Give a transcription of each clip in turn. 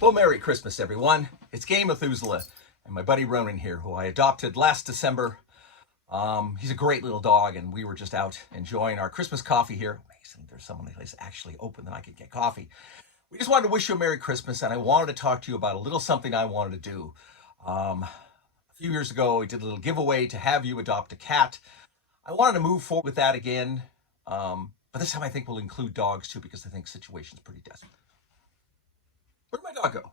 Well, Merry Christmas, everyone. It's Game Methuselah and my buddy Ronan here, who I adopted last December. He's a great little dog, and we were just out enjoying our Christmas coffee here. Amazing, there's someone that's actually open that I could get coffee. We just wanted to wish you a Merry Christmas, and I wanted to talk to you about a little something I wanted to do. A few years ago, we did a little giveaway to have you adopt a cat. I wanted to move forward with that again, but this time I think we'll include dogs too, because I think the situation's pretty desperate. Where'd my dog go?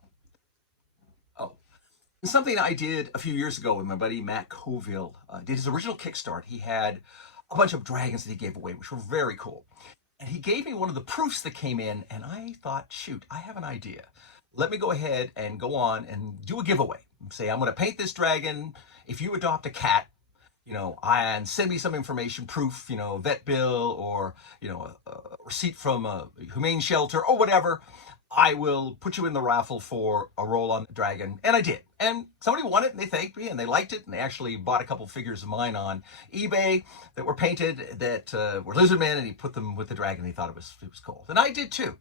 Oh, it's something I did a few years ago with my buddy Matt Coville. Did his original Kickstart. He had a bunch of dragons that he gave away, which were very cool. And he gave me one of the proofs that came in, and I thought, shoot, I have an idea. Let me go ahead and go on and do a giveaway. Say, I'm going to paint this dragon. If you adopt a cat, and send me some information, proof, vet bill or, a receipt from a humane shelter or whatever, I will put you in the raffle for a roll on the dragon. And I did. And somebody won it, and they thanked me, and they liked it, and they actually bought a couple figures of mine on eBay that were painted, that were lizard men, and he put them with the dragon. He thought it was cool. And I did too.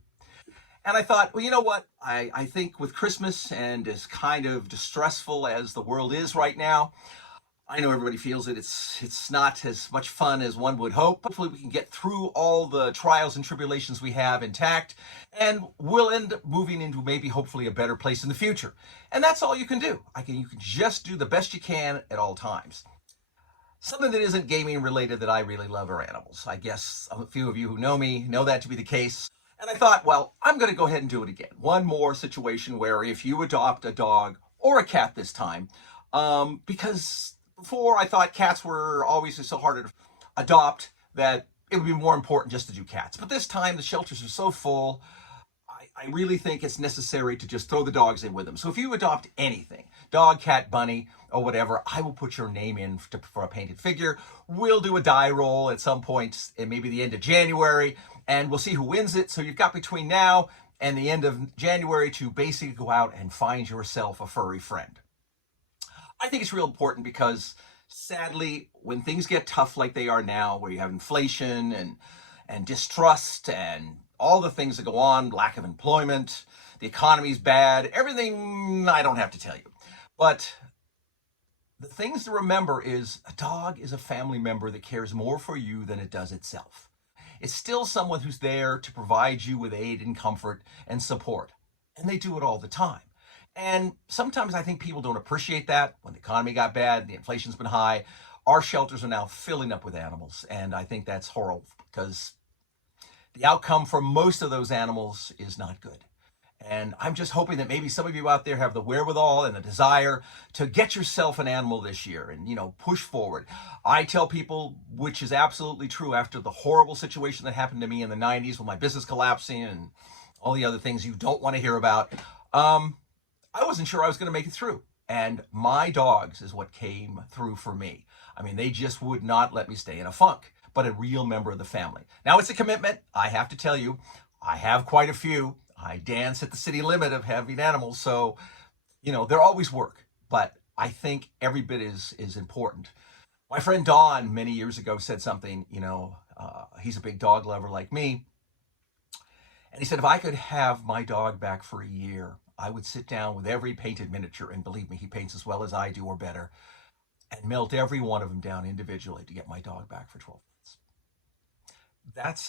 And I thought, well, you know what? I think with Christmas, and as kind of distressful as the world is right now, I know everybody feels it. It's not as much fun as one would hope. Hopefully we can get through all the trials and tribulations we have intact, and we'll end up moving into maybe hopefully a better place in the future. And that's all you can do. You can just do the best you can at all times. Something that isn't gaming related that I really love are animals. I guess a few of you who know me know that to be the case. And I thought, well, I'm going to go ahead and do it again. One more situation where if you adopt a dog or a cat this time, because before I thought cats were always so hard to adopt that it would be more important just to do cats. But this time the shelters are so full, I really think it's necessary to just throw the dogs in with them. So if you adopt anything, dog, cat, bunny, or whatever, I will put your name in for a painted figure. We'll do a die roll at some point, in maybe the end of January, and we'll see who wins it. So you've got between now and the end of January to basically go out and find yourself a furry friend. I think it's real important because, sadly, when things get tough like they are now, where you have inflation and distrust and all the things that go on, lack of employment, the economy's bad, everything I don't have to tell you. But the things to remember is a dog is a family member that cares more for you than it does itself. It's still someone who's there to provide you with aid and comfort and support. And they do it all the time. And sometimes I think people don't appreciate that. When the economy got bad, the inflation's been high, our shelters are now filling up with animals. And I think that's horrible because the outcome for most of those animals is not good. And I'm just hoping that maybe some of you out there have the wherewithal and the desire to get yourself an animal this year and, push forward. I tell people, which is absolutely true after the horrible situation that happened to me in the 90s with my business collapsing and all the other things you don't want to hear about, I wasn't sure I was going to make it through. And my dogs is what came through for me. They just would not let me stay in a funk, but a real member of the family. Now, it's a commitment. I have to tell you, I have quite a few. I dance at the city limit of having animals. So, they're always work, but I think every bit is important. My friend Don many years ago said something, he's a big dog lover like me. And he said, if I could have my dog back for a year, I would sit down with every painted miniature, and believe me, he paints as well as I do or better, and melt every one of them down individually to get my dog back for 12 months. That's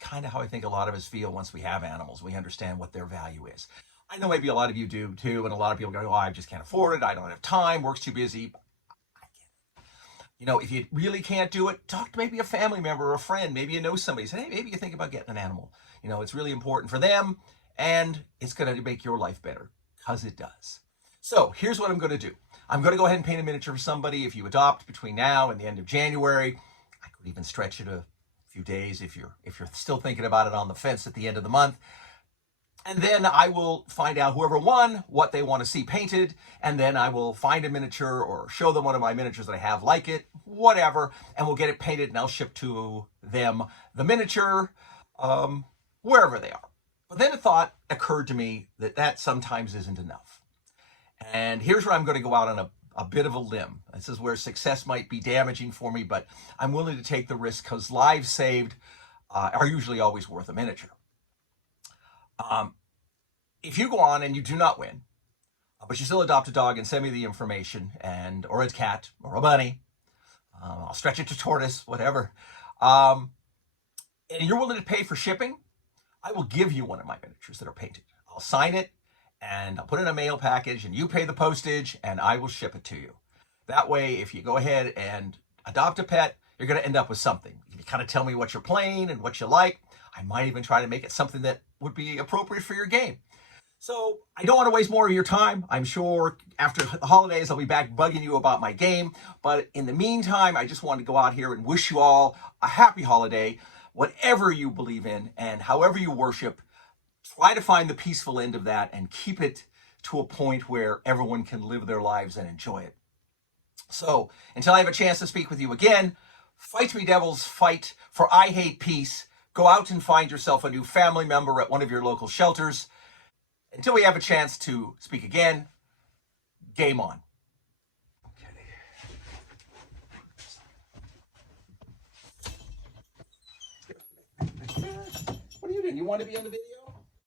kind of how I think a lot of us feel once we have animals. We understand what their value is. I know maybe a lot of you do too, and a lot of people go, oh, I just can't afford it. I don't have time. Work's too busy. I get it. If you really can't do it, talk to maybe a family member or a friend. Maybe you know somebody. Say, hey, maybe you think about getting an animal. It's really important for them. And it's going to make your life better, because it does. So here's what I'm going to do. I'm going to go ahead and paint a miniature for somebody. If you adopt between now and the end of January, I could even stretch it a few days if you're still thinking about it on the fence at the end of the month. And then I will find out whoever won what they want to see painted, and then I will find a miniature or show them one of my miniatures that I have like it, whatever, and we'll get it painted, and I'll ship to them the miniature wherever they are. But then a thought occurred to me that sometimes isn't enough. And here's where I'm going to go out on a bit of a limb. This is where success might be damaging for me, but I'm willing to take the risk because lives saved are usually always worth a miniature. If you go on and you do not win, but you still adopt a dog and send me the information, or a cat or a bunny, I'll stretch it to tortoise, whatever, and you're willing to pay for shipping, I will give you one of my miniatures that are painted. I'll sign it and I'll put it in a mail package and you pay the postage and I will ship it to you. That way, if you go ahead and adopt a pet, you're going to end up with something. You kind of tell me what you're playing and what you like. I might even try to make it something that would be appropriate for your game. So I don't want to waste more of your time. I'm sure after the holidays, I'll be back bugging you about my game. But in the meantime, I just want to go out here and wish you all a happy holiday. Whatever you believe in and however you worship, try to find the peaceful end of that and keep it to a point where everyone can live their lives and enjoy it. So until I have a chance to speak with you again, fight me devils, fight, for I hate peace. Go out and find yourself a new family member at one of your local shelters. Until we have a chance to speak again, game on. Okay. What are you doing? You want to be in the video?